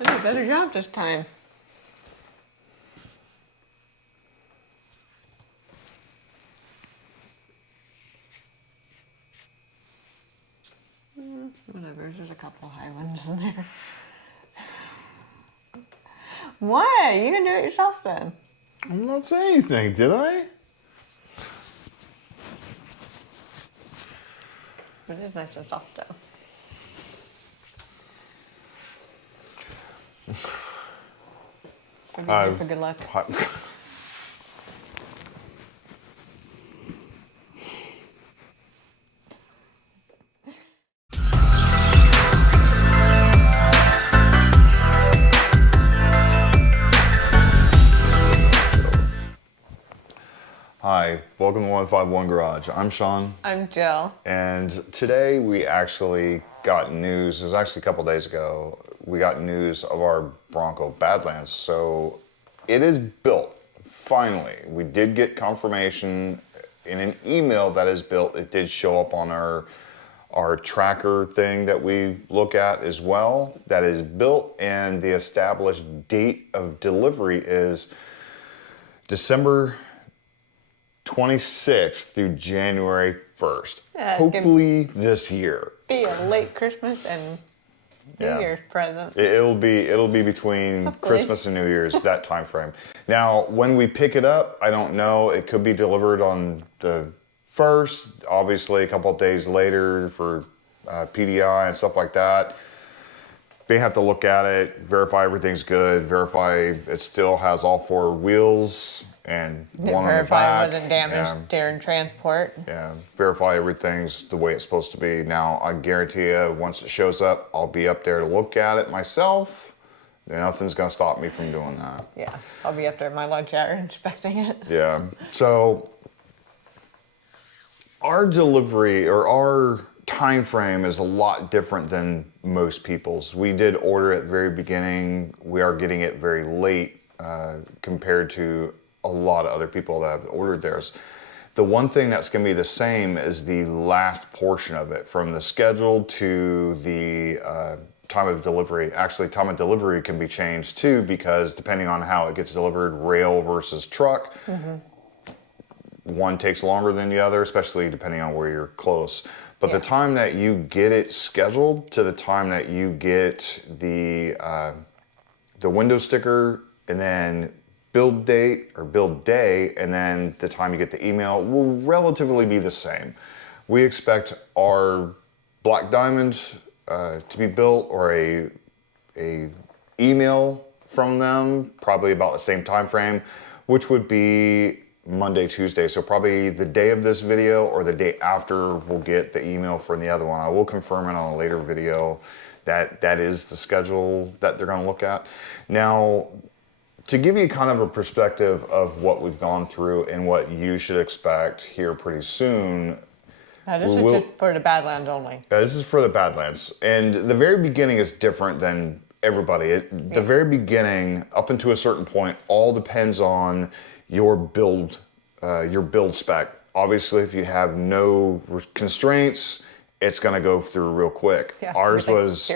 I did a better job this time. Whatever, there's a couple high ones in there. What? You can do it yourself then. I'm not saying anything, did I? It is nice and soft though. What do you do for good luck? Hi, welcome to 151 Garage. I'm Sean. I'm Jill. And today we actually got news. It was actually a couple days ago. We got news of our Bronco Badlands. So it is built. Finally, we did get confirmation in an email that is built. It did show up on our tracker thing that we look at as well. That is built, and the established date of delivery is December 26th through January 1st. Yeah, hopefully this year. Be a late Christmas and New Year's present. It'll be between hopefully Christmas and New Year's, that time frame. Now, when we pick it up, I don't know. It could be delivered on the 1st, obviously a couple of days later for PDI and stuff like that. They have to look at it, verify everything's good, verify it still has all 4 wheels and one on the back. Verify it wasn't damaged during transport. Yeah, verify everything's the way it's supposed to be. Now, I guarantee you, once it shows up, I'll be up there to look at it myself. Nothing's gonna stop me from doing that. Yeah, I'll be up there in my lunch hour inspecting it. Yeah, so our delivery or our time frame is a lot different than most people's. We did order at the very beginning. We are getting it very late compared to a lot of other people that have ordered theirs. The one thing that's going to be the same is the last portion of it, from the schedule to the time of delivery. Actually, time of delivery can be changed too, because depending on how it gets delivered, rail versus truck, one takes longer than the other, especially depending on where you're close. But the time that you get it scheduled to the time that you get the window sticker, and then build date or build day, and then the time you get the email will relatively be the same. We expect our Black Diamond to be built, or a email from them, probably about the same time frame, which would be Monday, Tuesday. So probably the day of this video or the day after we'll get the email from the other one. I will confirm it on a later video that is the schedule that they're going to look at. Now, to give you kind of a perspective of what we've gone through and what you should expect here pretty soon. This is just for the Badlands only. This is for the Badlands. And the very beginning is different than everybody. The very beginning, up until a certain point, all depends on your build spec. Obviously, if you have no constraints, it's going to go through real quick. Yeah, ours was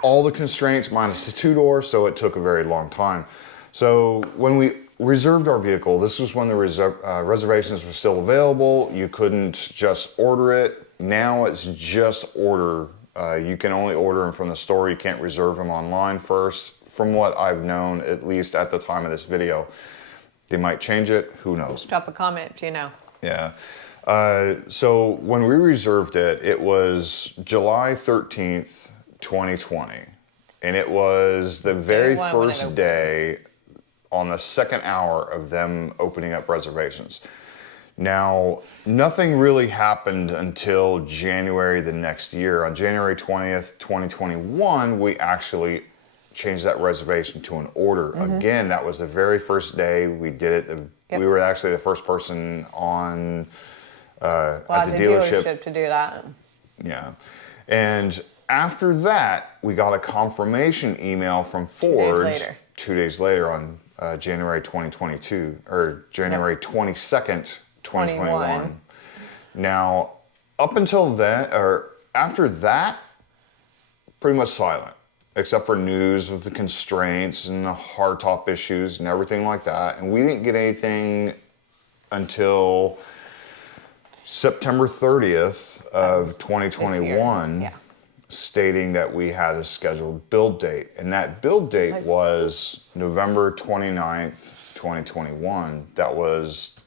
all the constraints minus the 2-door, so it took a very long time. So when we reserved our vehicle, this was when the reservations were still available. You couldn't just order it. Now it's just order. You can only order them from the store. You can't reserve them online first, from what I've known, at least at the time of this video. They might change it, who knows. Drop a comment, you know. Yeah. So when we reserved it, it was July 13th, 2020. And it was the very first day on the second hour of them opening up reservations. Now, nothing really happened until January the next year. On January 20th, 2021, we actually changed that reservation to an order. Again, that was the very first day we did it. We were actually the first person on at the dealership to do that. Yeah. And after that, we got a confirmation email from Ford 2 days later on January 2022, or January 22nd, 2021. Now, up until then, or after that, pretty much silent. except for news with the constraints and the hardtop issues and everything like that. And we didn't get anything until September 30th of 2021, Yeah. stating that we had a scheduled build date. And that build date was November 29th, 2021. That was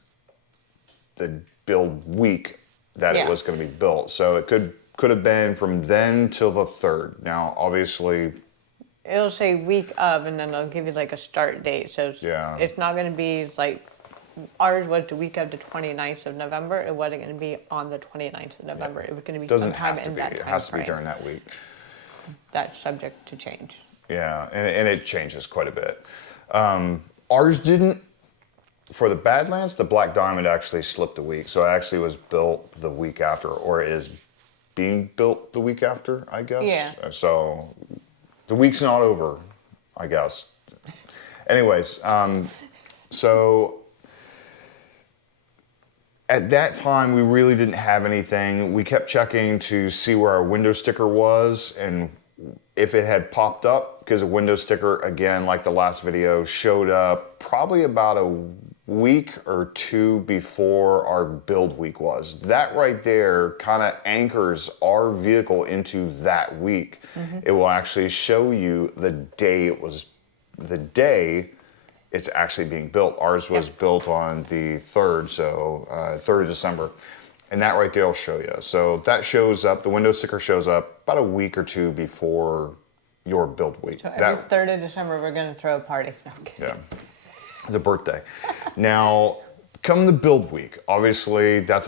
the build week that it was going to be built. So it could have been from then till the 3rd. Now, obviously, It'll say week of, and then they'll give you like a start date. So it's not going to be like, ours was the week of the 29th of November. It wasn't going to be on the 29th of November. It was going to be doesn't sometime have to in be. that It time has to be frame. during that week. That's subject to change. Yeah, and it changes quite a bit. Ours didn't. For the Badlands, the Black Diamond actually slipped a week. So it actually was built the week after, or is being built the week after, I guess. Yeah. So the week's not over, I guess. Anyways, so at that time, we really didn't have anything. We kept checking to see where our window sticker was and if it had popped up, because a window sticker, again, like the last video, showed up probably about a week or two before our build week was. That right there kind of anchors our vehicle into that week. It will actually show you the day it's actually being built. Ours was built on the 3rd, so 3rd of December. And that right there will show you. So that shows up, the window sticker shows up about a week or two before your build week. So every 3rd of December, we're going to throw a party. No, I'm kidding. Yeah, the birthday. Now, come the build week, obviously that's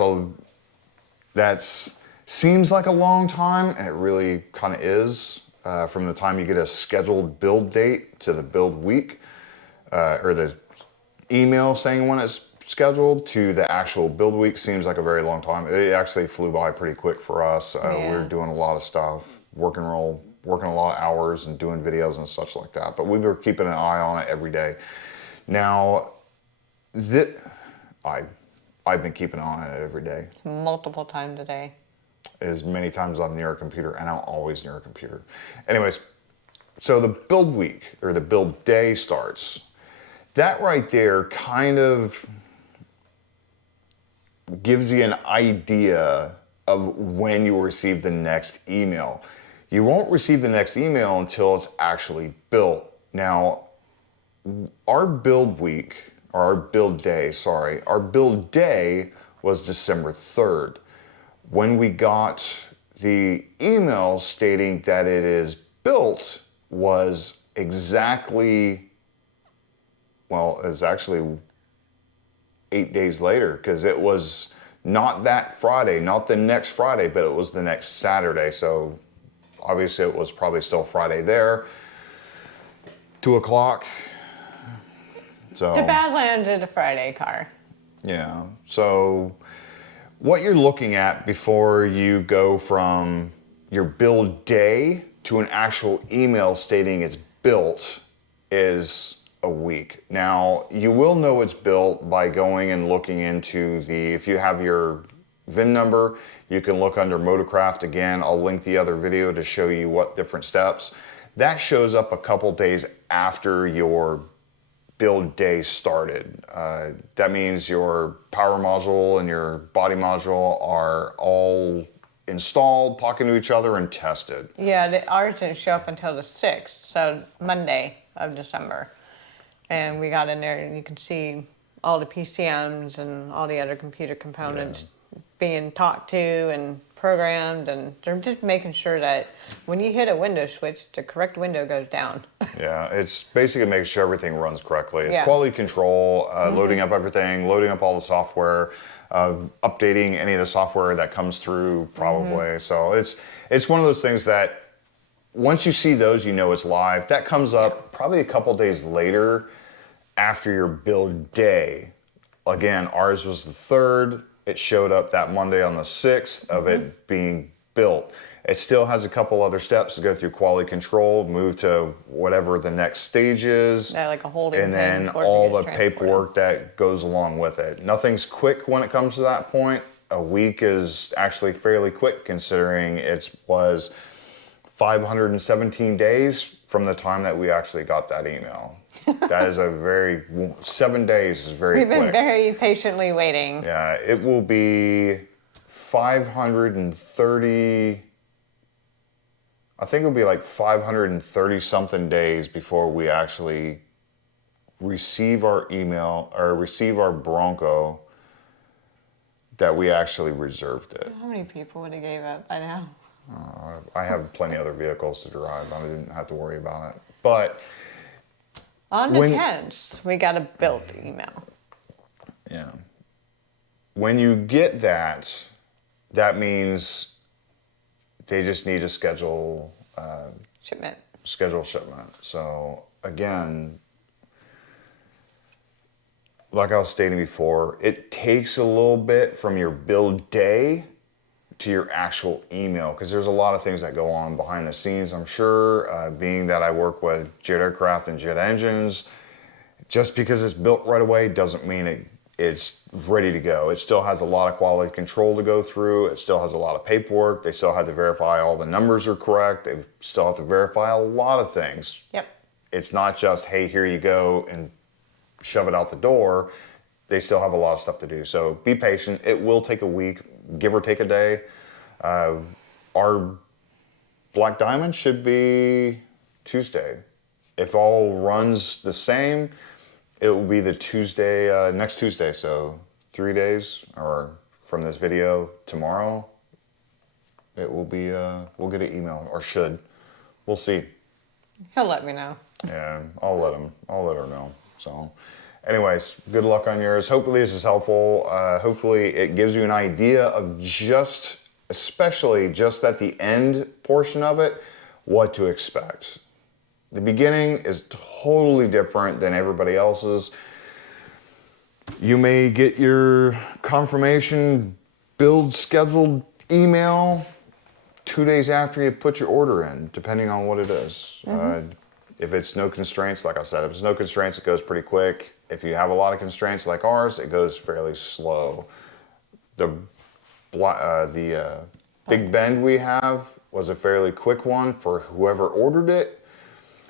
seems like a long time, and it really kind of is. From the time you get a scheduled build date to the build week, or the email saying when it's scheduled to the actual build week seems like a very long time. It actually flew by pretty quick for us. We were doing a lot of stuff, working a lot of hours and doing videos and such like that. But we were keeping an eye on it every day. Now, I've been keeping an eye on it every day. Multiple times a day. As many times as I'm near a computer, and I'm always near a computer. Anyways, so the build week or the build day starts. That right there kind of gives you an idea of when you will receive the next email. You won't receive the next email until it's actually built. Now, our build week, or our build day, our build day was December 3rd. When we got the email stating that it is built was exactly, well, it was actually 8 days later, because it was not that Friday, not the next Friday, but it was the next Saturday. So obviously it was probably still Friday there, 2 o'clock. So The Badlands is a Friday car. yeah. So what you're looking at before you go from your build day to an actual email stating it's built is a week. Now, you will know it's built by going and looking into if you have your VIN number, you can look under Motorcraft. Again, I'll link the other video to show you what different steps. That shows up a couple days after your build day started. That means your power module and your body module are all installed, talking to each other, and tested. Yeah, ours didn't show up until the 6th, so Monday of December. And we got in there and you can see all the PCMs and all the other computer components being talked to and programmed, and they're just making sure that when you hit a window switch, the correct window goes down. Yeah, it's basically making sure everything runs correctly. It's Yeah. quality control, loading up everything, loading up all the software, updating any of the software that comes through probably. So it's one of those things that once you see those, you know it's live. That comes up probably a couple days later after your build day. Again, ours was the 3rd. It showed up that Monday on the 6th of it being built. It still has a couple other steps to go through quality control, move to whatever the next stage is. Yeah, like a holding and then pen for it to all get the transported. paperwork that goes along with it. Nothing's quick when it comes to that point. A week is actually fairly quick considering it was 517 days from the time that we actually got that email. That is 7 days is very quick. We've been very patiently waiting. Yeah, it will be 530, I think it'll be like 530 something days before we actually receive our email or receive our Bronco that we actually reserved it. How many people would have gave up by now? I have plenty other vehicles to drive. I didn't have to worry about it. But on the 10th, we got a built email. Yeah. When you get that, that means they just need to schedule shipment. So again, like I was stating before, it takes a little bit from your build day to your actual email, because there's a lot of things that go on behind the scenes, I'm sure. Being that I work with jet aircraft and jet engines, just because it's built right away doesn't mean it's ready to go. It still has a lot of quality control to go through. It still has a lot of paperwork. They still have to verify all the numbers are correct. They still have to verify a lot of things. Yep. It's not just, hey, here you go, and shove it out the door. They still have a lot of stuff to do. So be patient. It will take a week, give or take a day. Our Black Diamond should be Tuesday. If all runs the same, it will be the Tuesday, next Tuesday. So 3 days, or from this video tomorrow, it will be, we'll get an email, or should. We'll see. He'll let me know. Yeah, I'll let her know. So anyways, good luck on yours. Hopefully this is helpful. Hopefully it gives you an idea of especially just at the end portion of it, what to expect. The beginning is totally different than everybody else's. You may get your confirmation build scheduled email 2 days after you put your order in, depending on what it is. If it's no constraints, like I said, if it's no constraints, it goes pretty quick. If you have a lot of constraints like ours, it goes fairly slow. The Big Bend we have was a fairly quick one for whoever ordered it.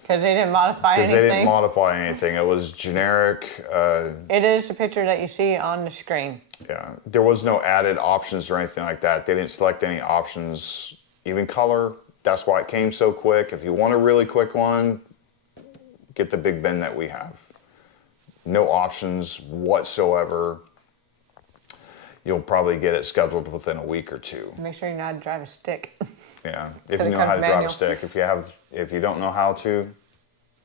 Because they didn't modify anything? Because they didn't modify anything. It was generic. It is the picture that you see on the screen. Yeah. There was no added options or anything like that. They didn't select any options, even color. That's why it came so quick. If you want a really quick one, get the Big Bend that we have. No options whatsoever. You'll probably get it scheduled within a week or two. Make sure you know how to drive a stick. Yeah, if you know how to drive a stick. If you don't know how to,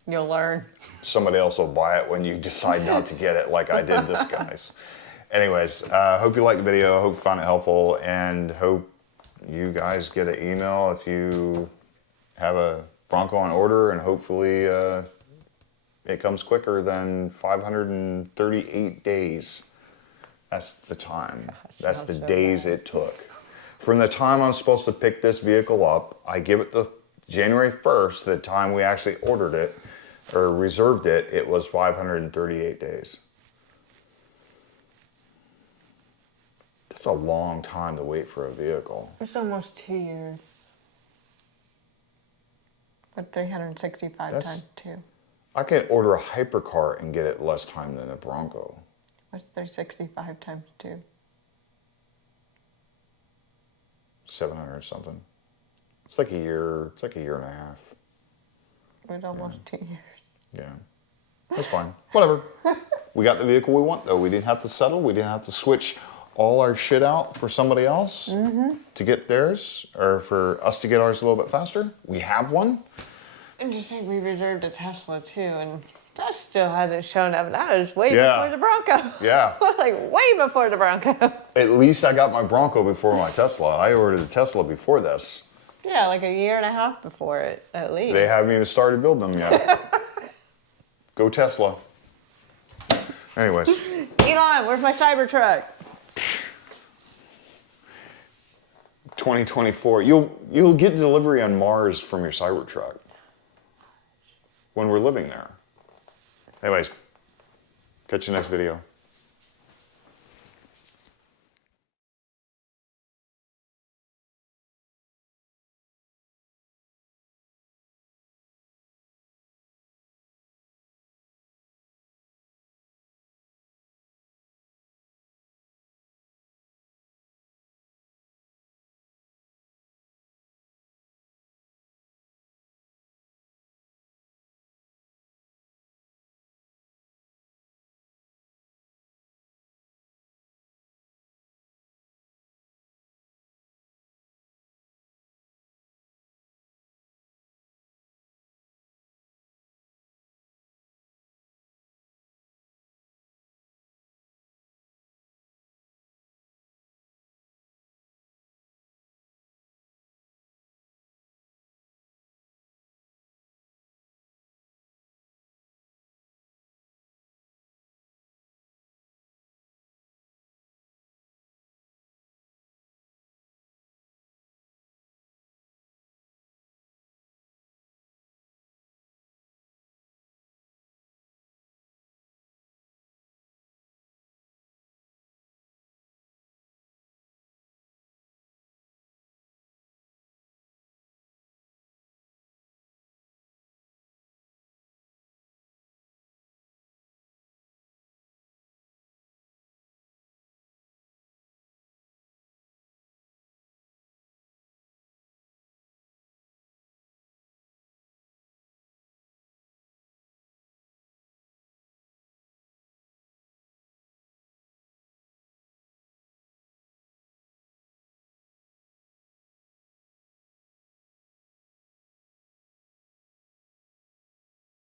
you'll learn. Somebody else will buy it when you decide not to get it, like I did this guy's. Anyways, hope you liked the video. Hope you found it helpful, and hope you guys get an email if you have a Bronco on order, and hopefully it comes quicker than 538 days. That's the time. That's the days it took. From the time I'm supposed to pick this vehicle up, I give it the January 1st, the time we actually ordered it or reserved it, it was 538 days. That's a long time to wait for a vehicle. It's almost 2 years. But 365 times 2. I could order a hypercar and get it less time than a Bronco. What's 365 times 2? 700 something. It's like a year. It's like a year and a half. It's almost 2 years. Yeah, that's fine. Whatever. We got the vehicle we want, though. We didn't have to settle. We didn't have to switch all our shit out for somebody else to get theirs, or for us to get ours a little bit faster. We have one. And just think, we reserved a Tesla too, and that still hasn't shown up. That was way before the Bronco. Yeah. Like way before the Bronco. At least I got my Bronco before my Tesla. I ordered a Tesla before this. Yeah, like a year and a half before it, at least. They haven't even started building them yet. Go Tesla. Anyways. Elon, where's my Cybertruck? 2024. You'll get delivery on Mars from your Cybertruck when we're living there. Anyways, catch you next video.